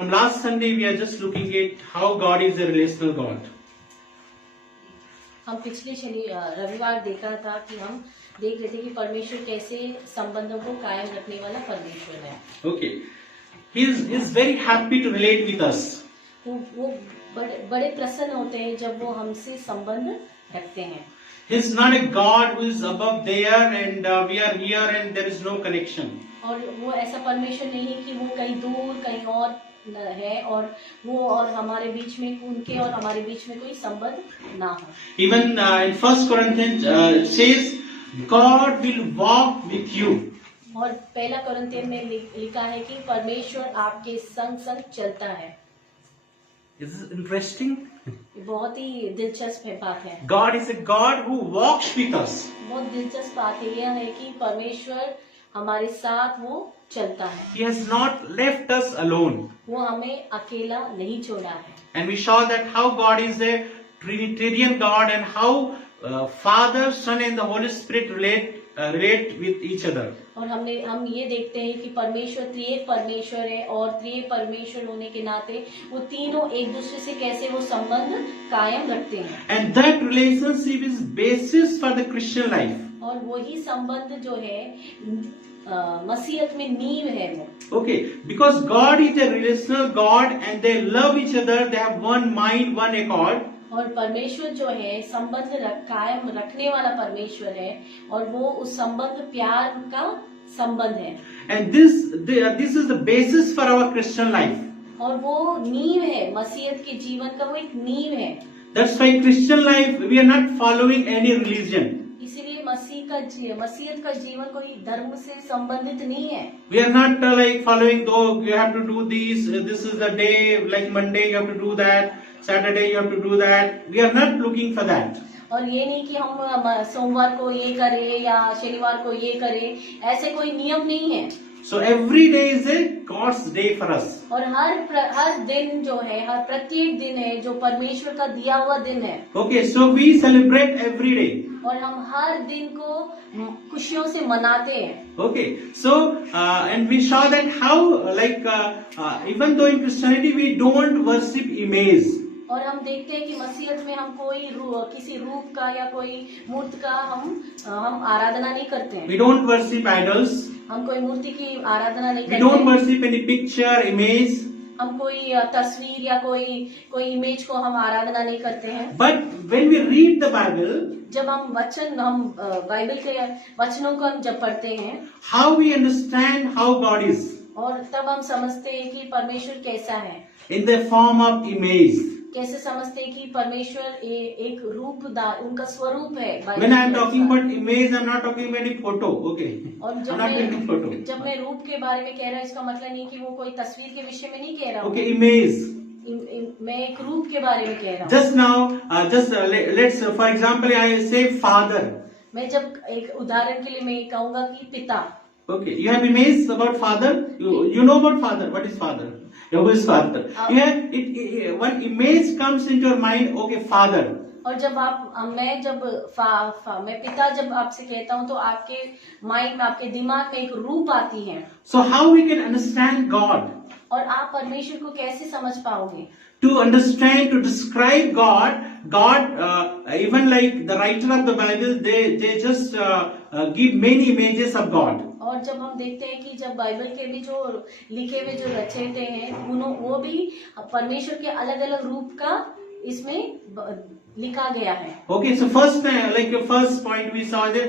From last Sunday, we are just looking at how God is a relational God. हम पिछले रविवार देखा था कि हम देख रहे थे कि परमेश्वर कैसे संबंधों को कायम रखने वाला परमेश्वर है. Okay, He is very happy to relate with us. वो बड़े प्रसन्न होते हैं जब वो हमसे संबंध रखते हैं. He is not a God who is above there and we are here and there is no connection. और वो ऐसा परमेश्वर नहीं है कि वो कहीं दूर कहीं और है और वो और हमारे बीच में उनके और हमारे बीच में कोई संबंध ना हो. Even in 1 Corinthians it says, God will walk with you. और पहला कोरिन्थियों में लिखा है कि परमेश्वर आपके संग संग चलता है. Is this interesting? बहुत ही दिलचस्प बात है. God is a God who walks with us. बहुत दिलचस्प बात यह है कि परमेश्वर हमारे साथ वो चलता है. He has not left us alone. वो हमें अकेला नहीं छोड़ा है. And we saw that how God is a Trinitarian God and how Father, Son and the Holy Spirit relate with each other. और हम ये देखते हैं कि परमेश्वर त्रिएक परमेश्वर है और त्रिएक परमेश्वर होने के नाते वो तीनों एक दूसरे से कैसे वो संबंध कायम रखते हैं. And that relationship is basis for the Christian life. और वही संबंध जो है मसीहत में नींव है वो. Okay, because God is a relational God and they love each other, they have one mind, one accord. और परमेश्वर जो है संबंध कायम रखने वाला परमेश्वर है और वो उस संबंध प्यार का संबंध है. And this is the basis for our Christian life. और वो नींव है मसीहत के जीवन का. वो एक नींव है. That's why Christian life we are not following any religion. इसीलिए मसीहत का जीवन कोई धर्म से संबंधित नहीं है. We are not like following though you have to do this is the day, like Monday you have to do that, Saturday you have to do that. We are not looking for that. और ये नहीं कि हम सोमवार को ये करें या शनिवार को ये करें, ऐसे कोई नियम नहीं है. So every day is a God's day for us. और हर दिन जो है हर प्रत्येक दिन है जो परमेश्वर का दिया हुआ दिन है. Okay, so we celebrate every day. और हम हर दिन को खुशियों से मनाते हैं. Okay, so and we saw that how like even though in Christianity we don't worship image. और हम देखते हैं कि मसीहत में हम कोई किसी रूप का या कोई मूर्ति का हम आराधना नहीं करते हैं. We don't worship idols. हम कोई मूर्ति की आराधना नहीं We करते. don't worship any picture, image. हम कोई तस्वीर या कोई इमेज को हम आराधना नहीं करते हैं. But when we read the Bible, जब हम बाइबल के वचनों को हम जब पढ़ते हैं, how we understand how God is. और तब हम समझते हैं कि परमेश्वर कैसा है. In the form of image. कैसे समझते हैं कि परमेश्वर एक रूपदार उनका स्वरूप है. When I am talking about image, I am not talking about any photo. Okay. और जब मैं रूप के बारे में कह रहा हूँ इसका मतलब नहीं कि वो कोई तस्वीर के विषय में नहीं कह रहा हूँ. Okay, image. मैं एक रूप के बारे में कह रहा हूँ. Just now, let's for example, I say father. मैं जब एक उदाहरण के लिए मैं कहूँगा कि पिता. Okay, you have image about father. You know about father. What is father? Who is father? One image comes into your mind. Okay, father. और जब मैं पिता जब आपसे कहता हूँ तो आपके माइंड में आपके दिमाग में एक रूप आती है. So how we can understand God? और आप परमेश्वर को कैसे समझ पाओगे? To understand, to describe God, even like the writer of the Bible, they just give many images of God. और जब हम देखते हैं कि जब बाइबल के भी जो लिखे हुए जो रचयिता हैं वो भी परमेश्वर के अलग अलग रूप का इसमें लिखा गया है. Okay, so first point we saw that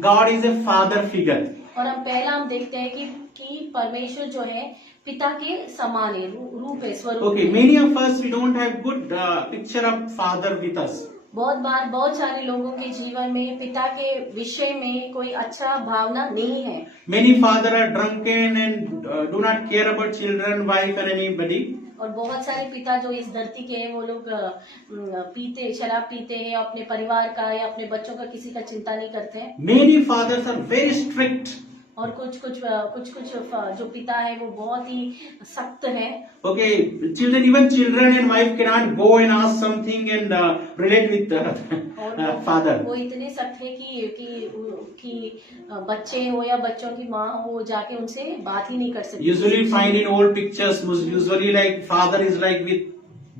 God is a father figure. और हम देखते हैं कि परमेश्वर जो है पिता के समान है, रूप है, स्वरूप. Okay, many of us we don't have good picture of father with us. बहुत सारे लोगों के जीवन में पिता के विषय में कोई अच्छा भावना नहीं है. Many father are drunken and do not care about children, wife and anybody. और बहुत सारे पिता जो इस धरती के हैं वो लोग शराब पीते हैं, अपने परिवार का या अपने बच्चों का किसी का चिंता नहीं करते हैं. Many fathers are very strict. और कुछ जो पिता है वो बहुत ही सख्त है। Okay, even children and wife cannot go and ask something and relate with और father. वो इतने सख्त है कि बच्चे हो या बच्चों की माँ हो वो जाके उनसे बात ही नहीं कर सकती। Usually find in old pictures, usually like father is like with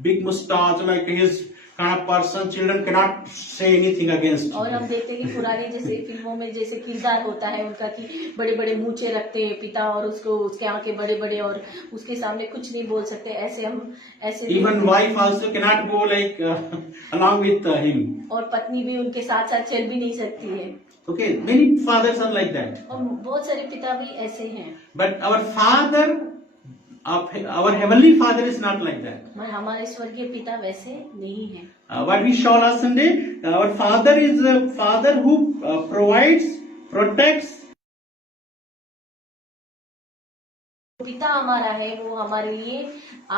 big mustache, like his kind of person. Children cannot say anything against. और हम देखते हैं कि पुरानी जैसे फिल्मों में जैसे किरदार होता है उनका कि बड़े बड़े मूंछे रखते हैं पिता और उसके आंखें बड़े बड़े और उसके सामने कुछ नहीं बोल सकते, ऐसे Even wife also cannot go like along with him. और पत्नी भी उनके साथ साथ चल भी नहीं सकती है। Okay, many fathers are like that. और बहुत सारे पिता भी ऐसे हैं। But our heavenly father is not like that. मगर हमारे स्वर्गीय पिता वैसे नहीं है। What we saw last Sunday, our father is a father who provides, protects. पिता हमारा है वो हमारे लिए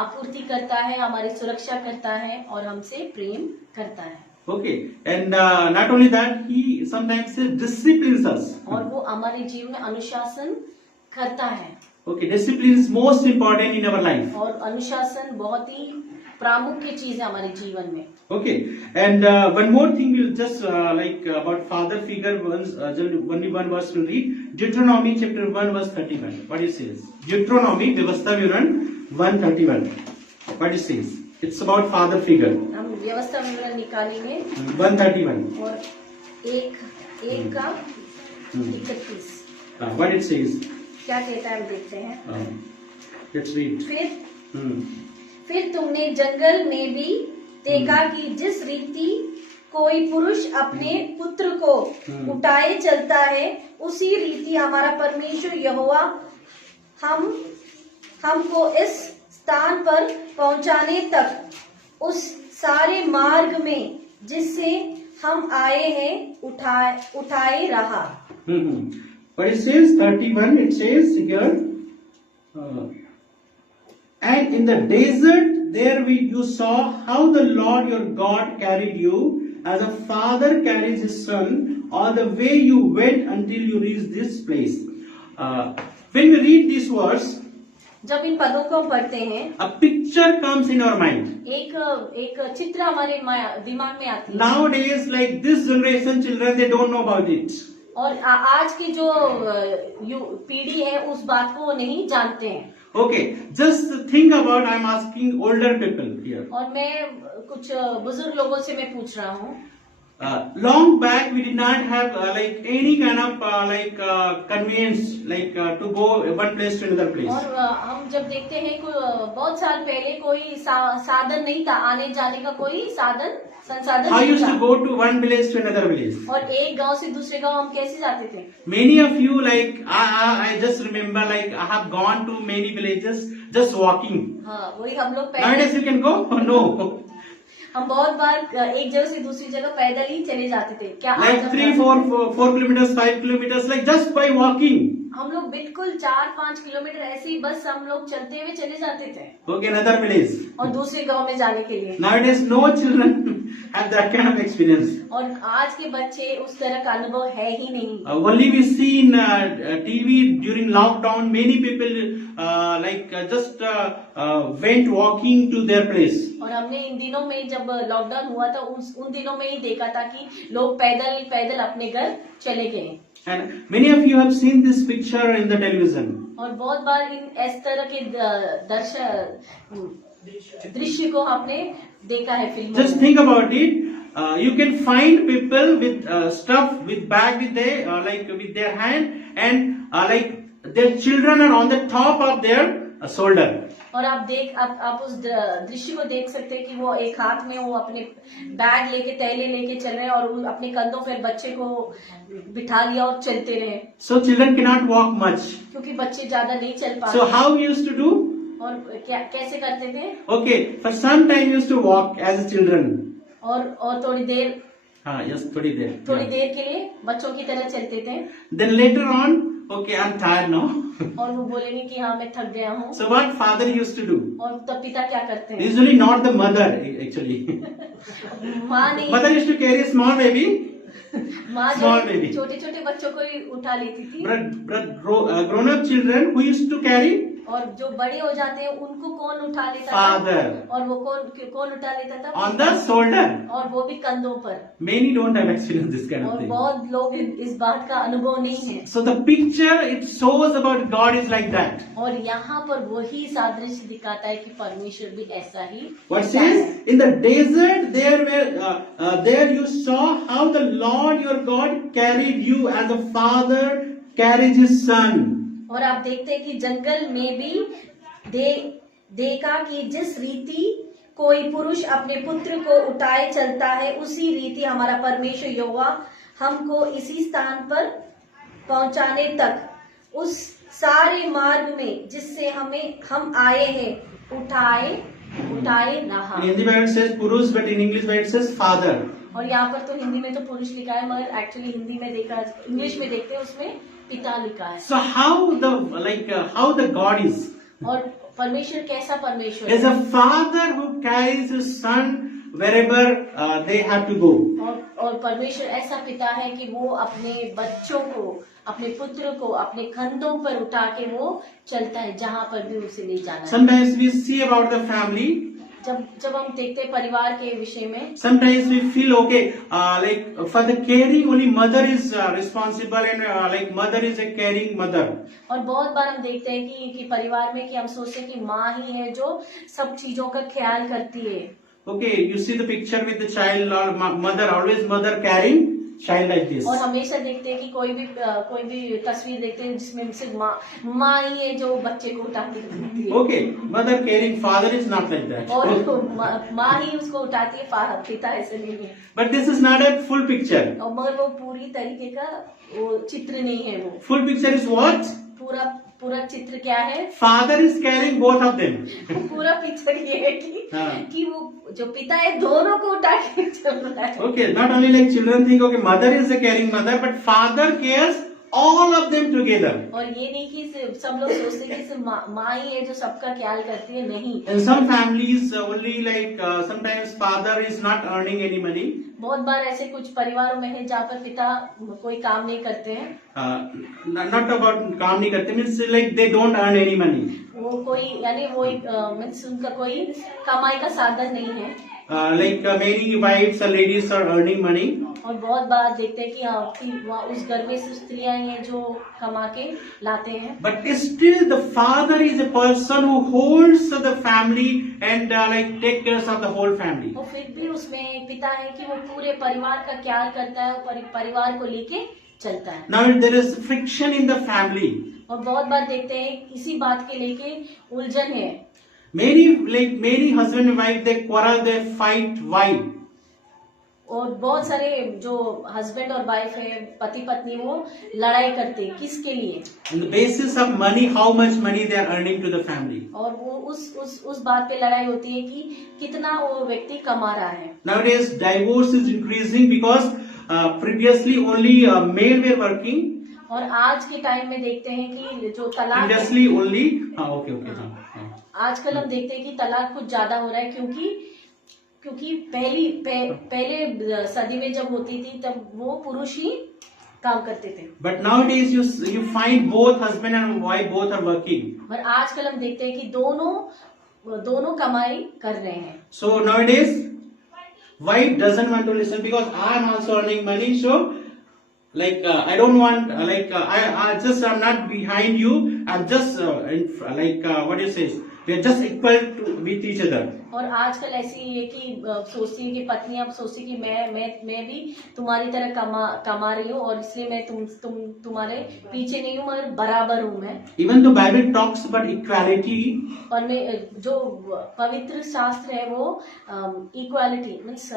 आपूर्ति करता है, हमारी सुरक्षा करता है और हमसे प्रेम करता है। Okay, and not only that, he sometimes disciplines us. और वो हमारे जीवन में अनुशासन करता है। Okay, discipline is most important in our life. और अनुशासन बहुत ही प्रामुख्य चीज है हमारे जीवन में। Okay, and one more thing we'll just like about father figure, only one verse we'll read. Deuteronomy chapter 1 verse 31. What it says? Deuteronomy, व्यवस्था विवरण 131. What it says? It's about father figure. हम व्यवस्था विवरण निकालेंगे 131. और एक का 31। What it says? क्या कहता है हम देखते हैं। Let's read. फिर तुमने जंगल में भी देखा कि जिस रीति कोई पुरुष अपने पुत्र को उठाए चलता है उसी रीति हमारा परमेश्वर यहोवा हमको इस स्थान पर पहुंचाने तक उस सारे मार्ग में जिससे हम आए हैं उठाए रहा। But it says 31, it says here, and in the desert there you saw how the Lord your God carried you as a father carries his son all the way you went until you reached this place. When we read these words, जब इन पदों को हम पढ़ते हैं a picture comes in our mind. एक चित्र हमारे दिमाग में आती है। Nowadays, like this generation children, they don't know about it. और आज की जो पीढ़ी है उस बात को वो नहीं जानते हैं। Okay, just think about, I'm asking older people here. और मैं कुछ बुजुर्ग लोगों से मैं पूछ रहा हूँ। Long back we did not have like any kind of conveyance like to go one place to another place. और हम जब देखते हैं बहुत साल पहले कोई साधन नहीं था, आने जाने का कोई संसाधन How नहीं used था। to go to one village to another village? और एक गांव से दूसरे गांव हम कैसे जाते थे? Many of you like I just remember like I have gone to many villages just walking. हाँ, वही हम लोग Nowadays you can go? No. हम बहुत बार एक जगह से दूसरी जगह पैदल ही चले जाते थे। क्या Like 3-4 kilometers, 5 kilometers, like just by walking. हम लोग बिल्कुल 4-5 किलोमीटर ऐसे ही बस हम लोग चलते हुए चले जाते थे। Okay, another village. और दूसरे गांव में जाने के लिए। Nowadays no children have that kind of experience. और आज के बच्चे उस तरह का अनुभव है ही नहीं। Only we see in TV during lockdown, many people just went walking to their place. और हमने इन दिनों में जब लॉकडाउन हुआ था उन दिनों में ही देखा था कि लोग पैदल अपने घर चले गए। And many of you have seen this picture in the television. और बहुत बार इस तरह के दृश्य को आपने देखा है फिल्मों में। Just think about it. You can find people with stuff, with bag with with their hand, and their children are on the top of their shoulder. और आप उस दृश्य को देख सकते हैं कि वो एक हाथ में वो अपने बैग लेके थैले लेके चल रहे हैं और अपने कंधों पर बच्चे को बिठा लिया और चलते रहे। So children cannot walk much. क्योंकि बच्चे ज्यादा नहीं चल पाते। So how we used to do? और कैसे करते थे? Okay, for some time we used to walk as children. और थोड़ी देर। हाँ, yes, थोड़ी देर के लिए बच्चों की तरह चलते थे। Then later on, okay, I'm tired now. और वो बोलेंगे कि हाँ मैं थक गया हूँ। So what father used to do? और तब पिता क्या करते हैं? Usually not the mother actually. माँ नहीं। Mother used to carry a small baby माँ Small baby. जो छोटे छोटे बच्चों को ही उठा लेती थी, But grown up children who used to carry और जो बड़े हो जाते हैं उनको कौन उठा लेता Father. था, और वो कौन उठा लेता था? on the shoulder. और वो भी कंधों पर। Many don't have experienced this kind of और thing. बहुत लोग इस बात का अनुभव नहीं है। So the picture it shows about God is like that. और यहाँ पर वही सादृश्य दिखाता है कि परमेश्वर भी ऐसा ही What होता है। says in the desert there you saw how the Lord your God carried you as a father carries his son. और आप देखते हैं कि जंगल में भी देखा कि जिस रीति कोई पुरुष अपने पुत्र को उठाए चलता है, उसी रीति हमारा परमेश्वर यहोवा हमको इसी स्थान पर पहुंचाने तक उस सारे मार्ग में जिससे हम आए हैं उठाए रहा। In Hindi Bible says Purush, but in English Bible says father. और यहाँ पर तो हिंदी में तो पुरुष लिखा है, मगर एक्चुअली हिंदी में इंग्लिश में देखते हैं उसमें पिता लिखा है। So how the God is? और परमेश्वर कैसा परमेश्वर Is है? a father who carries his son wherever they have to go. और परमेश्वर ऐसा पिता है कि वो अपने बच्चों को, अपने पुत्र को अपने कंधों पर उठा के वो चलता है जहाँ पर भी उसे ले जाना है। Sometimes we see about the family. जब हम देखते हैं परिवार के विषय में, Sometimes we feel okay, like for the caring only mother is responsible and like mother is a caring mother. और बहुत बार हम देखते हैं कि परिवार में कि हम सोचते हैं कि माँ ही है जो सब चीजों का ख्याल करती है। Okay, you see the picture with the child or mother, always mother carrying child like this. और हमेशा देखते हैं कि कोई भी तस्वीर देखते हैं जिसमें सिर्फ माँ ही है जो बच्चे को उठाती है। Okay, mother caring, father is not like that. और माँ ही उसको उठाती है, पिता ऐसे नहीं है। But this is not a full picture. और मगर वो पूरी तरीके का वो चित्र नहीं है। वो Full picture is what? पूरा चित्र क्या है? Father is carrying both of them. पूरा पिक्चर ये है कि वो जो पिता है दोनों को उठा के चल रहा है। Okay, not only like children think okay mother is a caring mother, but father cares all of them together. और ये नहीं कि सब लोग सोचते कि सिर्फ माँ ही है जो सबका ख्याल करती है, नहीं। In some families only like sometimes father is not earning any money. बहुत बार ऐसे कुछ परिवारों में है जहाँ पर पिता कोई काम नहीं करते हैं। Not about काम नहीं करते means like they don't earn any money. वो कोई यानी वो मीन्स उनका कोई कमाई का साधन नहीं है। Like many wives or ladies are earning money. और बहुत बार देखते हैं कि उस घर में सिर्फ स्त्रियां ही हैं जो कमा के लाते हैं। But still the father is a person who holds the family and like take care of the whole family. और फिर भी उसमें एक पिता है कि वो पूरे परिवार का ख्याल करता है और परिवार को लेके चलता है। Now there is friction in the family. और बहुत बार देखते हैं इसी बात के लेके उलझन है। Many husband and wife they quarrel, they fight. Why? और बहुत सारे जो हस्बैंड और वाइफ है, पति पत्नी, वो लड़ाई करते हैं किसके लिए? On the basis of money, how much money they are earning to the family. और वो उस बात पे लड़ाई होती है कि कितना वो व्यक्ति कमा रहा है। Nowadays divorce is increasing because previously only male were working. और आज के टाइम में देखते हैं कि जो तलाक Previously only आजकल हम देखते हैं कि तलाक कुछ ज्यादा हो रहा है क्योंकि पहले सदी में जब होती थी तब वो पुरुष ही काम करते थे। But nowadays you find both husband and wife both are working. पर आजकल हम देखते हैं कि दोनों कमाई कर रहे हैं। So nowadays wife doesn't want to listen because I am also earning money, so like I don't want I'm not behind you. I'm just what do you say? We are just equal with each other. और आजकल ऐसी है कि सोचती है कि पत्नी अब सोचती कि मैं भी तुम्हारी तरह कमा रही हूँ और इसलिए मैं तुम्हारे पीछे नहीं हूँ मगर बराबर हूँ मैं। Even the Bible talks about equality. और मैं जो पवित्र शास्त्र है वो इक्वालिटी मीन्स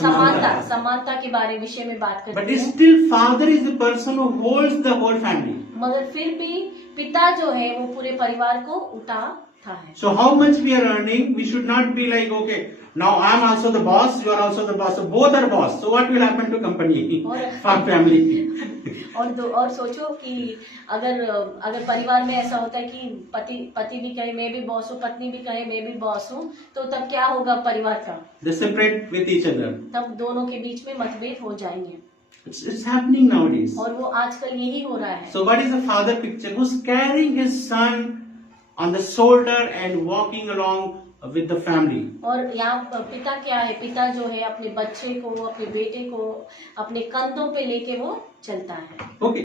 समानता के बारे विषय में बात करते हैं। But still father is the person who holds the whole family. मगर फिर भी पिता जो है वो पूरे परिवार को उठाता है। So how much we are earning, we should not be like okay now I am also the boss, you are also the boss, so both are boss. So what will happen to company for family? और सोचो कि अगर परिवार में ऐसा होता है कि पति भी कहे मैं भी बॉस हूँ, पत्नी भी कहे मैं भी बॉस हूँ, तो तब क्या होगा परिवार का? They separate with each other. तब दोनों के बीच में मतभेद हो जाएंगे। It's happening nowadays. और वो आजकल यही हो रहा है। So what is the father picture? Who's carrying his son on the shoulder and walking along with the family. और यहाँ पिता क्या है? पिता जो है अपने बच्चे को, अपने बेटे को अपने कंधों पे लेके वो चलता है। Okay.